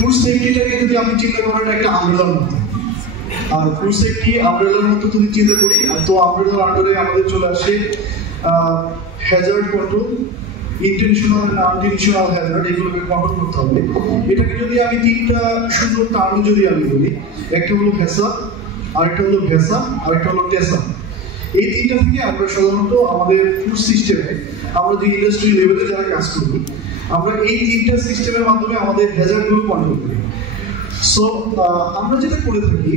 Food সেফটিটাকে যদি আমি চিন্তা করেন একটা আমব্রেলার মতো, আর ফুড সেফটি আমব্রেলার মতো যদি চিন্তা করি, তো আমব্রেলার আন্ডারে আমাদের চলে আসে hazard control, intentional and unintentional hazard, এগুলোকে কন্ট্রোল করতে হবে। এটাকে যদি আমি তিনটা সুন্দর টার্ম যদি আমি বলি, একটা হলো ভেসা, আরেকটা হলো ভেসা, আরেকটা হলো টেসা। এই তিনটা থেকে আমরা সাধারণত আমাদের ফুড সিস্টেমে, আমরা যে ইন্ডাস্ট্রি লেভেলে যারা কাজ করি, আমরা এই তিনটা সিস্টেমের মাধ্যমে আমাদের হ্যাজার্ডগুলো কন্ট্রোল করি। সো আমরা যেটা করে থাকি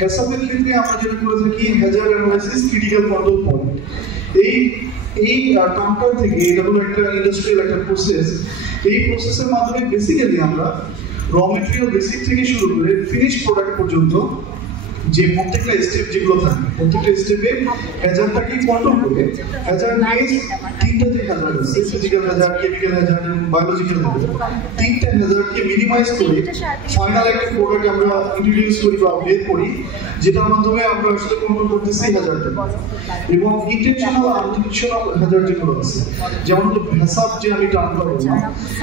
হ্যাসাপের ক্ষেত্রে, আমরা যেটা করে থাকি Hazard analysis critical control point. এই টার্মটা থেকে, এটা হলো একটা ইন্ডাস্ট্রিয়াল একটা প্রসেস। এই প্রসেসের মাধ্যমে বেসিক্যালি আমরা র মেটেরিয়াল বেসিক থেকে শুরু করে ফিনিশ প্রোডাক্ট পর্যন্ত যে প্রত্যেকটা স্টেপ যেগুলো থাকে, প্রত্যেকটা স্টেপে হ্যাজার্ডটাকে কন্ট্রোল করে, হ্যাজার্ড নিয়ে তিনটা যে হ্যাজার্ড আছে, ফিজিক্যাল হ্যাজার্ড, কেমিক্যাল হ্যাজার্ড এবং বায়োলজিক্যাল হ্যাজার্ড, তিনটা হ্যাজার্ডকে মিনিমাইজ করে ফাইনাল একটা প্রোডাক্ট আমরা ইন্ট্রোডিউস করি বা বের করি, যেটার মাধ্যমে আমরা আসলে কন্ট্রোল করতেছি হ্যাজার্ডটা। এবং ইন্টেনশনাল আর আনইন্টেনশনাল হ্যাজার্ড যেগুলো আছে, যেমন হলো ভেসাপ যে আমি টার্মটা বললাম,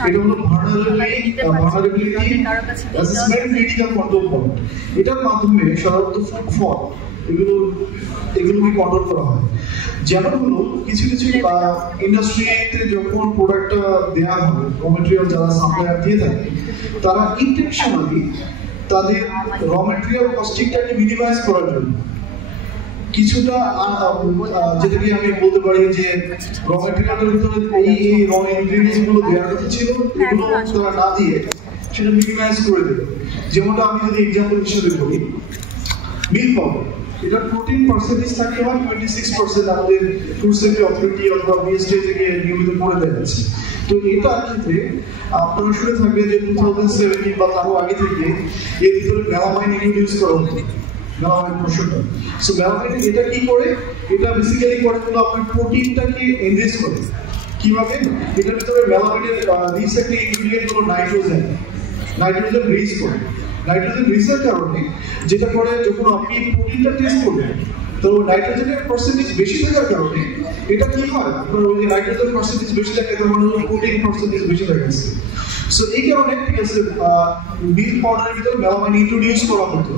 এটা হলো vulnerability assessment critical control point. এটার মাধ্যমে সাধারণত ফুড এগুলোকে কন্ট্রোল করা হয়। যেমন হলো কিছু কিছু ইন্ডাস্ট্রিতে যখন প্রোডাক্টটা দেওয়া হবে, র মেটেরিয়াল যারা সাপ্লায়ার দিয়ে থাকে, তারা ইন্টেনশনালি তাদের র মেটেরিয়াল কস্টিংটাকে মিনিমাইজ করার জন্য কিছুটা, যেটাকে আমি বলতে পারি যে র মেটেরিয়ালের ভিতরে এই র ইনগ্রেডিয়েন্টস গুলো দেওয়ার কথা ছিল, এগুলো তারা না দিয়ে সেটা মিনিমাইজ করে দেবে। যেমনটা আমি যদি এক্সাম্পল হিসেবে বলি, মিল্ক পাউডার, এটা প্রোটিন পার্সেন্টেজ থাকে হয় 26%, আমাদের ফুড সেফটি অথরিটি অথবা বিএসটিআই থেকে নিয়মিত করে দেওয়া আছে। তো এটার ক্ষেত্রে আপনারা শুনে থাকবেন যে 2017 বা তারও আগে থেকে এর ভিতরে মেলামাইন ইন্ট্রোডিউস করা হতো, মেলামাইন পোর্শনটা। সো মেলামাইন এটা কি করে, এটা বেসিক্যালি করে হলো আপনার প্রোটিনটাকে এনরিচ করে। কিভাবে? এটার ভিতরে মেলামাইনের রিচ একটা ইনগ্রেডিয়েন্ট হলো নাইট্রোজেন রিচ করে। নাইট্রোজেন রিচের কারণে যেটা করে, যখন আপনি প্রোটিনটা টেস্ট করবেন, তো নাইট্রোজেনের পার্সেন্টেজ বেশি থাকার কারণে এটা কি হয়, আপনার ওই যে নাইট্রোজেন পার্সেন্টেজ বেশি থাকে, তার মানে প্রোটিন পার্সেন্টেজ বেশি থাকছে। সো এই কারণে ঠিক আছে, মিল্ক পাউডারের ভিতরে মেলামাইন ইন্ট্রোডিউস করা হতো।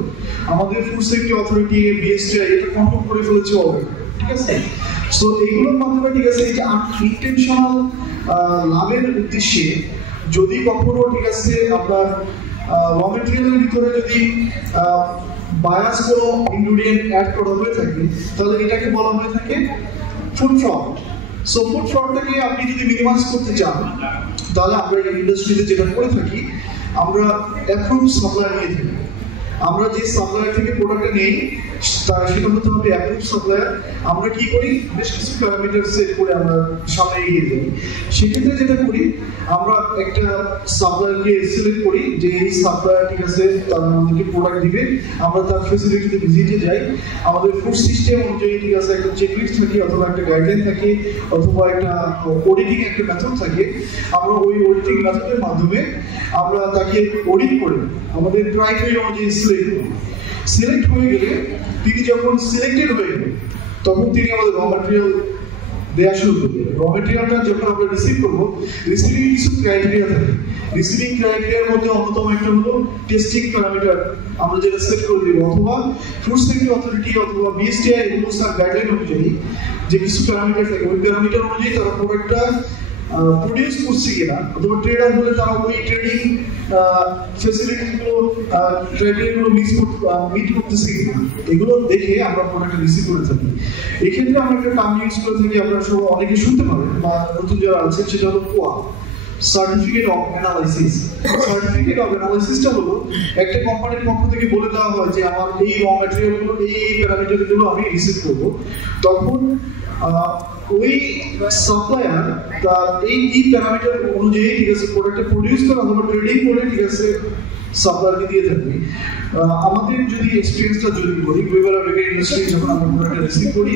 আমাদের ফুড সেফটি অথরিটি বিএসটিআই এটা কন্ট্রোল করে ফেলেছে অলরেডি, ঠিক আছে। সো এইগুলোর মাধ্যমে ঠিক আছে, এই যে ইন্টেনশনাল লাভের উদ্দেশ্যে যদি কখনো ঠিক আছে আপনার র মেটেরিয়ালের ভিতরে যদি বায়াস কোনো ইনগ্রেডিয়েন্ট অ্যাড করা হয়ে থাকে, তাহলে এটাকে বলা হয়ে থাকে ফুড ফ্রড। সো ফুড ফ্রডটাকে আপনি যদি মিনিমাইজ করতে চান, তাহলে আমরা ইন্ডাস্ট্রিতে যেটা করে থাকি, আমরা অ্যাপ্রুভ সাপ্লায়ার নিয়ে থাকি। আমরা যে সাপ্লায়ার থেকে প্রোডাক্টটা নেই, সেটা হতে হবে অ্যাপ্রুভ সাপ্লায়ার। আমরা কি করি, বেশ কিছু প্যারামিটার সেট করে আমরা সামনে এগিয়ে যাই। সেক্ষেত্রে যেটা করি, আমরা একটা সাপ্লায়ারকে সিলেক্ট করি যে এই সাপ্লায়ার ঠিক আছে, তারা আমাদেরকে প্রোডাক্ট দিবে, আমরা তার ফেসিলিটিতে ভিজিটে যাই। আমাদের ফুড সিস্টেম অনুযায়ী ঠিক আছে একটা চেকলিস্ট থাকে, অথবা একটা গাইডলাইন থাকে, অথবা একটা অডিটিং একটা মেথড থাকে। আমরা ওই অডিটিং মেথডের মাধ্যমে আমরা তাকে অডিট করে আমাদের ক্রাইটেরিয়া অনুযায়ী সিলেক্ট হয়ে গেলে, তিনি যখন সিলেক্টেড হয়ে গেলেন, তখন তিনি আমাদের র মেটেরিয়াল দেওয়া শুরু করবেন। র মেটেরিয়ালটা যখন আমরা রিসিভ করবো, রিসিভিং কিছু ক্রাইটেরিয়া থাকে। রিসিভিং ক্রাইটেরিয়ার মধ্যে অন্যতম একটা হলো টেস্টিং প্যারামিটার, আমরা যেটা সেট করে দেবো, অথবা ফুড সেফটি অথরিটি অথবা বিএসটিআই রুলস আর গাইডলাইন অনুযায়ী যে কিছু প্যারামিটার থাকে, ওই প্যারামিটার অনুযায়ী তারা প্রোডাক্টটা প্রডিউস করছে কিনা, অথবা ট্রেডার হলে তারা ওই ট্রেডিং ফ্যাসিলিটিগুলো ক্রাইটেরিয়াগুলো মিট করতেছে কিনা, এগুলো দেখে আমরা প্রোডাক্ট রিসিভ করে থাকি। এক্ষেত্রে আমরা একটা টার্ম ইউজ করে থাকি, আপনারা সবাই অনেকে শুনতে পারেন বা নতুন যারা আছেন, সেটা হলো COA, certificate of analysis. Certificate of অ্যানালাইসিসটা হলো একটা কোম্পানির পক্ষ থেকে বলে দেওয়া হয় যে আমার এই র ম্যাটেরিয়ালগুলো, এই প্যারামিটারগুলো আমি রিসিভ করবো। তখন ওই সাপ্লায়ার তার এই প্যারামিটার অনুযায়ী ঠিক আছে প্রোডাক্টটা প্রডিউস করে অথবা ট্রেডিং করে ঠিক আছে সাপ্লায়ারকে দিয়ে থাকবে। আমাদের যদি এক্সপিরিয়েন্সটা যদি করি, উইভার বেকারি ইন্ডাস্ট্রি যখন আমরা প্রোডাক্টটা রিসিভ করি,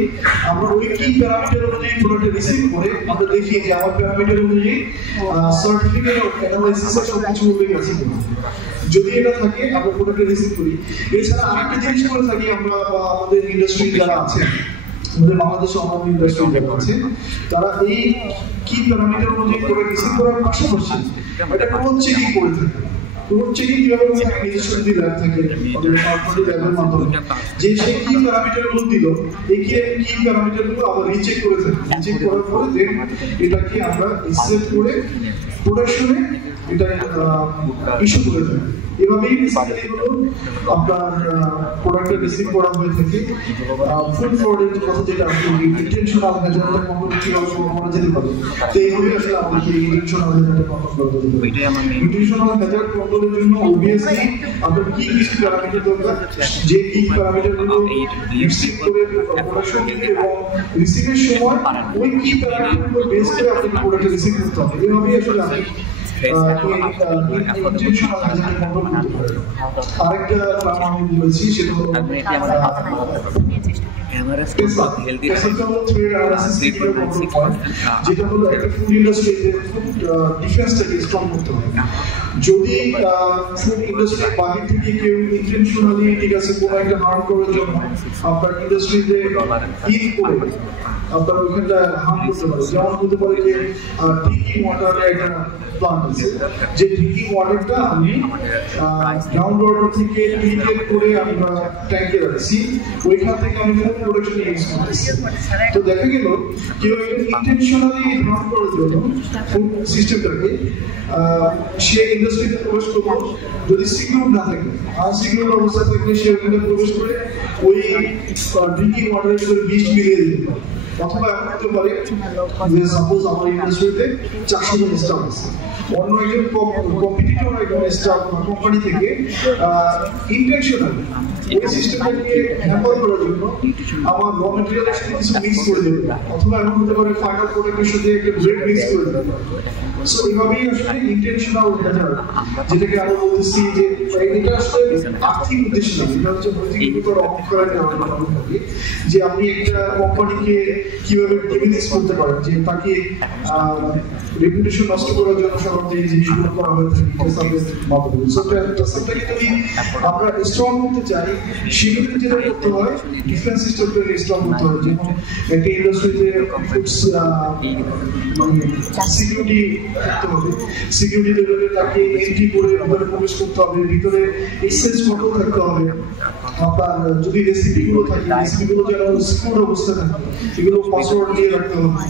আমরা ওই কি প্যারামিটার অনুযায়ী প্রোডাক্টটা রিসিভ করে আমরা দেখি যে আমার প্যারামিটার অনুযায়ী সার্টিফিকেট অফ অ্যানালাইসিসের সব কিছু উল্লেখ আছে কিনা। যদি এটা থাকে আমরা প্রোডাক্টটা রিসিভ করি। এছাড়া আরেকটা জিনিস করে থাকি আমরা, বা আমাদের ইন্ডাস্ট্রি যারা আছে, আমাদের বাংলাদেশে অন্যান্য ইন্ডাস্ট্রি যারা আছে, তারা এই কি প্যারামিটার অনুযায়ী প্রোডাক্ট রিসিভ করার পাশাপাশি এটা ক্রস চেকিং করে থাকে। রুট চেকিং কিভাবে করে থাকে, নিজস্ব যদি ল্যাব থাকে ল্যাবের মাধ্যমে যে সে কি প্যারামিটারগুলো দিল, এই কি প্যারামিটারগুলো আবার রিচেক করে থাকে, রিচেক করার পরে দেন এটাকে আমরা সেট করে প্রোডাকশনে এটা ইস্যু করে থাকি। এভাবেই বেসিক্যালি আপনার প্রোডাক্টটা রিসিভ করা হয়ে থাকে। ফুড ফ্রডের কথা যেটা আপনি ইন্টেনশনাল হ্যাজার্ডটা কন্ট্রোল কিভাবে করা যেতে পারে, তো এইভাবেই আসলে আমাদেরকে ইন্টেনশনাল হ্যাজার্ডটা কন্ট্রোল করা যেতে পারে। ইন্টেনশনাল হ্যাজার্ড কন্ট্রোলের জন্য অবভিয়াসলি আপনার কি প্যারামিটার দরকার, যে কি প্যারামিটারগুলো রিসিভ করে প্রোডাকশন থেকে এবং রিসিভের সময় ওই কি প্যারামিটারগুলো বেস করে আপনি প্রোডাক্টটা রিসিভ করতে হবে। এভাবেই আসলে আপনি আরেকটা নাম আমি বলেছি, সেটা হলো যেটা হলো একটা ফুড ইন্ডাস্ট্রিতে ডিফেন্সটাকে স্ট্রং করতে হবে। যদি ফুড ইন্ডাস্ট্রির বাহির থেকে কেউ ইন্টেনশনালি ঠিক আছে কোনো একটা হার্ম করার জন্য আপনার ইন্ডাস্ট্রিতে ইন করে আপনার ওইখানটা হার্ম করতে পারে, যেমন হতে পারে যে ড্রিঙ্কিং ওয়াটারের একটা প্লান্ট আছে, যে ড্রিঙ্কিং ওয়াটারটা আমি গ্রাউন্ড ওয়াটার থেকে ট্রিটেড করে আমরা ট্যাঙ্কে রাখছি, ওইখান থেকে আমি ফুড প্রোডাকশনে ইউজ করতেছি। তো দেখা গেল কেউ ইন্টেনশনালি হার্ম করার জন্য ফুড সিস্টেমটাকে সে ইন্ডাস্ট্রিতে প্রবেশ করবো, যদি সিকিউর না থাকে, আনসিকিউর অবস্থা থাকলে সে ওখানে প্রবেশ করে ওই ড্রিঙ্কিং ওয়াটারের ভিতরে বিষ মিলিয়ে দিতে পারে। অথবা এমন হতে পারে যে সাপোজ আমার ইন্ডাস্ট্রিতে 400 জন স্টাফ আছে, অন্য একজন কম্পিটিটর একজন স্টাফ কোম্পানি থেকে ইন্টেনশনালি ওই সিস্টেমটাকে হ্যাম্পার করার জন্য আমার র ম্যাটেরিয়ালের সাথে কিছু মিক্স করে দেবে, অথবা এমন হতে পারে ফাইনাল প্রোডাক্টের সাথে একটা ব্রেড মিক্স করে দেবে। সো এইভাবেই আসলে ইন্টেনশনাল হ্যাজার্ড, যেটাকে আমরা বলতেছি যে এটা আসলে আর্থিক উদ্দেশ্য না, এটা হচ্ছে নৈতিকতার অহংকারের কারণে থাকে যে আপনি একটা কোম্পানিকে কিভাবে ডিমিনিশ করতে পারেন, যে তাকে রেপুটেশন নষ্ট করার জন্য সাধারণত এই জিনিসগুলো করা হয়ে থাকে টেসাবের মাধ্যমে। সো টেসাবটাকে যদি আমরা স্ট্রং করতে চাই, সেক্ষেত্রে যেটা করতে হয় ডিফেন্স সিস্টেমটাকে স্ট্রং করতে হয়। যেমন একটা ইন্ডাস্ট্রিতে সিকিউরিটি থাকতে হবে, সিকিউরিটি লেভেলে তাকে এন্ট্রি করে ভিতরে প্রবেশ করতে হবে, ভিতরে এক্সচেঞ্জ মতো থাকতে হবে। আপনার যদি রেসিপিগুলো থাকে, রেসিপিগুলো যেন সিকিউর অবস্থায় থাকে, এগুলো পাসওয়ার্ড দিয়ে রাখতে হবে,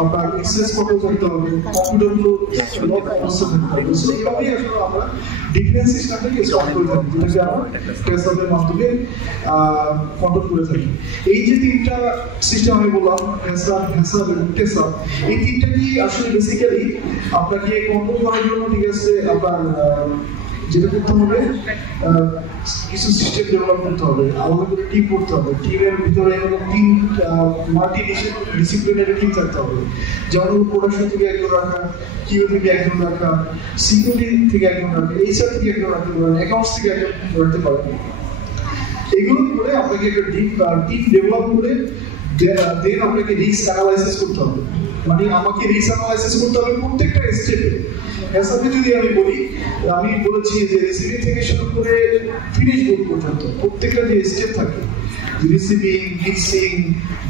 আপনার এক্সচেঞ্জ মতো থাকতে হবে, কম্পিউটারগুলো লক অবস্থা থাকতে হবে। সো এইভাবেই আসলে আমরা ডিফেন্স সিস্টেমটাকে স্ট্রং করে থাকি, যেটাকে আমরা টেসাবের মাধ্যমে কন্ট্রোল করে থাকি। এই যে তিনটা সিস্টেম আমি বললাম, হ্যাসাব, হ্যাসাব এবং টেসাব, এই তিনটা কি আসলে বেসিক্যালি আপনাকে কন্ট্রোল করার জন্য ঠিক আছে আপনার যেটা করতে হবে কিছু সিস্টেম ডেভেলপ করতে হবে, আলাদা করে টিম করতে হবে। টিমের ভিতরে তিন মাল্টি ডিসিপ্লিনারি টিম থাকতে হবে, যেমন প্রোডাকশন থেকে একজন রাখা, কিউ থেকে একজন রাখা, সিকিউরিটি থেকে একজন রাখা, এইচআর থেকে একজন রাখতে পারেন, অ্যাকাউন্টস থেকে একজন রাখতে পারেন। এগুলো করে আপনাকে একটা টিম ডেভেলপ করে দেন আপনাকে রিস্ক অ্যানালাইসিস করতে হবে। মানে আমাকে রিস্ক অ্যানালাইসিস করতে হবে প্রত্যেকটা স্টেপে। এসআপি যদি আমি বলি, আমি বলেছি যে রিসিভিং থেকে শুরু করে ফিনিশ গুড পর্যন্ত প্রত্যেকটা যে স্টেপ থাকে, রিসিভিং, মিক্সিং,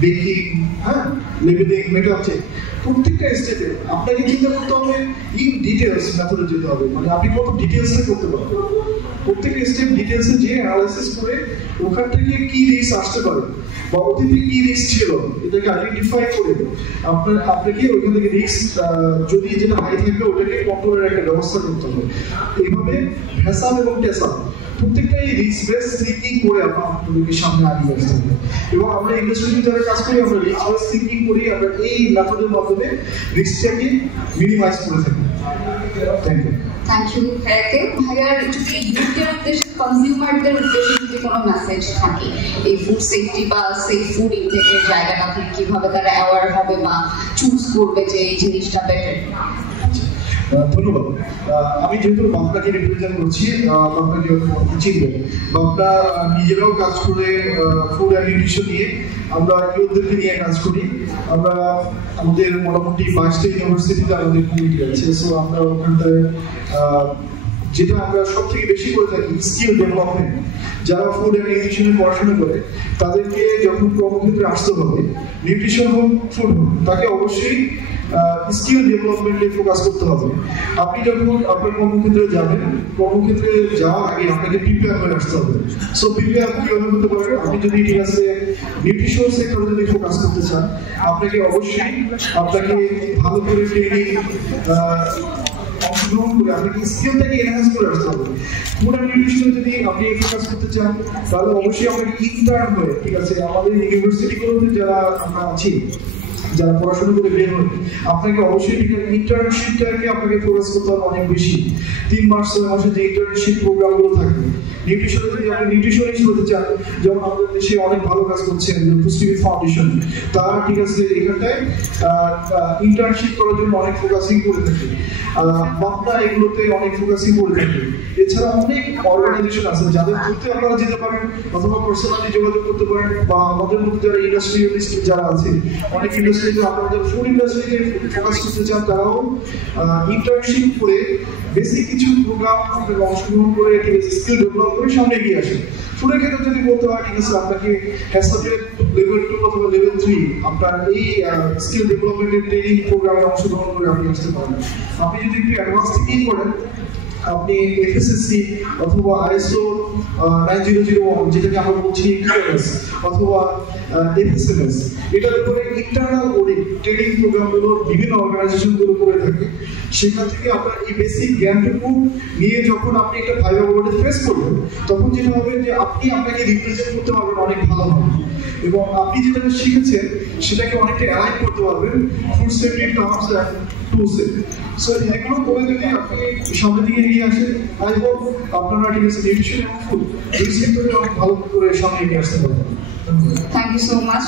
বেকিং, হ্যাঁ, লেবেলিং, মেকআপ চেক, প্রত্যেকটা স্টেপে আপনাকে চিন্তা করতে হবে ইন ডিটেলস মেথডে যেতে হবে। মানে আপনি কত ডিটেলসে করতে পারবেন, প্রত্যেকটা স্টেপ ডিটেলসে যে অ্যানালাইসিস করে ওখান থেকে কি রিস্ক আসতে পারে বা অতীতে কি রিস্ক ছিল এটাকে আইডেন্টিফাই করে আপনাকে ওইখান থেকে রিস্ক যদি যেটা হাই থাকবে ওটাকে কন্ট্রোলের একটা ব্যবস্থা করতে হবে। এইভাবে হ্যাসাব এবং টেসাব প্রত্যেকটাই রিস্ক বেস থিঙ্কিং করে আপনাদেরকে সামনে আগিয়ে আসতে হবে। এবং আমরা ইন্ডাস্ট্রিতে যারা কাজ করি আমরা রিস্ক বেস থিঙ্কিং করি, আমরা এই মেথডের মাধ্যমে রিস্কটাকে মিনিমাইজ করে থাকি। Thank you. থ্যাংক ইউ ভাইয়াকে। ভাইয়ার যদি ইউথের উদ্দেশ্যে, কনজিউমারদের উদ্দেশ্যে যদি কোনো মেসেজ থাকে এই ফুড সেফটি বা সেফ ফুড ইনটেকের জায়গাটা থেকে কিভাবে তারা অ্যাওয়ার হবে বা চুজ করবে যে এই জিনিসটা বেটার? ধন্যবাদ। আমি যেহেতু বাংলাকে রিপ্রেজেন্ট করছি, বাংলাকে চিনবে, বাংলা নিজেরাও কাজ করে ফুড অ্যান্ড নিউট্রিশন নিয়ে, আমরা ইউথদেরকে নিয়ে কাজ করি। আমরা আমাদের মোটামুটি 22টা ইউনিভার্সিটিতে আমাদের কমিটি আছে। সো আমরা ওখানটায় যেটা আমরা সব থেকে বেশি করে থাকি স্কিল ডেভেলপমেন্ট। যারা ফুড অ্যান্ড নিউট্রিশনে পড়াশোনা করে তাদেরকে যখন কর্মক্ষেত্রে আসতে হবে, নিউট্রিশন হোক ফুড হোক, তাকে অবশ্যই স্কিল ডেভেলপমেন্টে ফোকাস করতে হবে। আপনি যখন আপনার কর্মক্ষেত্রে যাবেন, কর্মক্ষেত্রে যাওয়ার আগে আপনাকে প্রিপেয়ার হয়ে আসতে হবে। সো প্রিপেয়ার কিভাবে হতে পারে, আপনি যদি ঠিক আছে নিউট্রিশন সেক্টরে যদি ফোকাস করতে চান, আপনাকে অবশ্যই আপনাকে ভালো করে ট্রেনিং অংশগ্রহণ করে আপনাকে স্কিলটাকে এনহ্যান্স করে আসতে হবে। ফুড অ্যান্ড নিউট্রিশনে যদি আপনি ফোকাস করতে চান, তাহলে অবশ্যই আপনাকে ইন্টার্ন হয়ে, ঠিক আছে, আমাদের ইউনিভার্সিটিগুলোতে যারা আমরা আছি, যারা পড়াশোনা করে বের হয়, আপনাকে অবশ্যই ইন্টার্নশিপটাকে আপনাকে ফোকাস করতে হবে অনেক বেশি। 3 মাস 6 মাসের যে ইন্টার্নশিপ প্রোগ্রামগুলো থাকবে, নিউট্রিশনে যদি আপনি নিউট্রিশনিস্ট হতে চান, যেমন আমাদের দেশে অনেক ভালো কাজ করছেন পুষ্টিবিদ ফাউন্ডেশন, তারা ঠিক আছে এখানটায় ইন্টার্নশিপ করার জন্য অনেক ফোকাসিং করে থাকে, বাংলা এগুলোতে অনেক ফোকাসিং করে থাকে। এছাড়া অনেক অর্গানাইজেশন আছে যাদের করতে আপনারা যেতে পারেন, অথবা পার্সোনালি যোগাযোগ করতে পারেন, বা আমাদের মধ্যে যারা ইন্ডাস্ট্রিয়ালিস্ট যারা আছে, অনেক ইন্ডাস্ট্রিতে আপনাদের ফুড ইন্ডাস্ট্রিতে ফোকাস করতে চান, তারাও ইন্টার্নশিপ করে বেসিক কিছু প্রোগ্রাম আপনাকে অংশগ্রহণ করে ঠিক আছে স্কিল ডেভেলপ করে সামনে এগিয়ে আসে। ফুডের ক্ষেত্রে যদি বলতে হয়, ঠিক আছে, আপনাকে হ্যাসাপের লেভেল 2 অথবা লেভেল 3 আপনার এই স্কিল ডেভেলপমেন্টের ট্রেনিং প্রোগ্রামে অংশগ্রহণ করে আপনি আসতে পারেন। আপনি যদি একটু অ্যাডভান্স থেকেই করেন, আপনি এফএসএসসি অথবা ISO 9001 যেটাকে আমরা বলছি QMS অথবা FSMS, এটার উপরে ইন্টারনাল অডিট ট্রেনিং প্রোগ্রামগুলো বিভিন্ন অর্গানাইজেশনগুলো করে থাকে। সেখান থেকে আপনার এই বেসিক জ্ঞানটুকু নিয়ে যখন আপনি একটা ভাইভা বোর্ডে ফেস করবেন, তখন যেটা হবে যে আপনি আপনাকে রিপ্রেজেন্ট করতে পারবেন অনেক ভালোভাবে, এবং আপনি যেটা শিখেছেন সেটাকে অনেকটা অ্যালাইন করতে পারবেন ফুড সেফটি টার্মস অ্যান্ড টুলসে। সো এগুলো করে যদি আপনি সামনের দিকে এগিয়ে আসেন, আই হোপ আপনারা ঠিক আছে নিউট্রিশন এবং ফুড এই সেক্টরে অনেক ভালো করে সামনে এগিয়ে আসতে পারবেন। Thank you so much.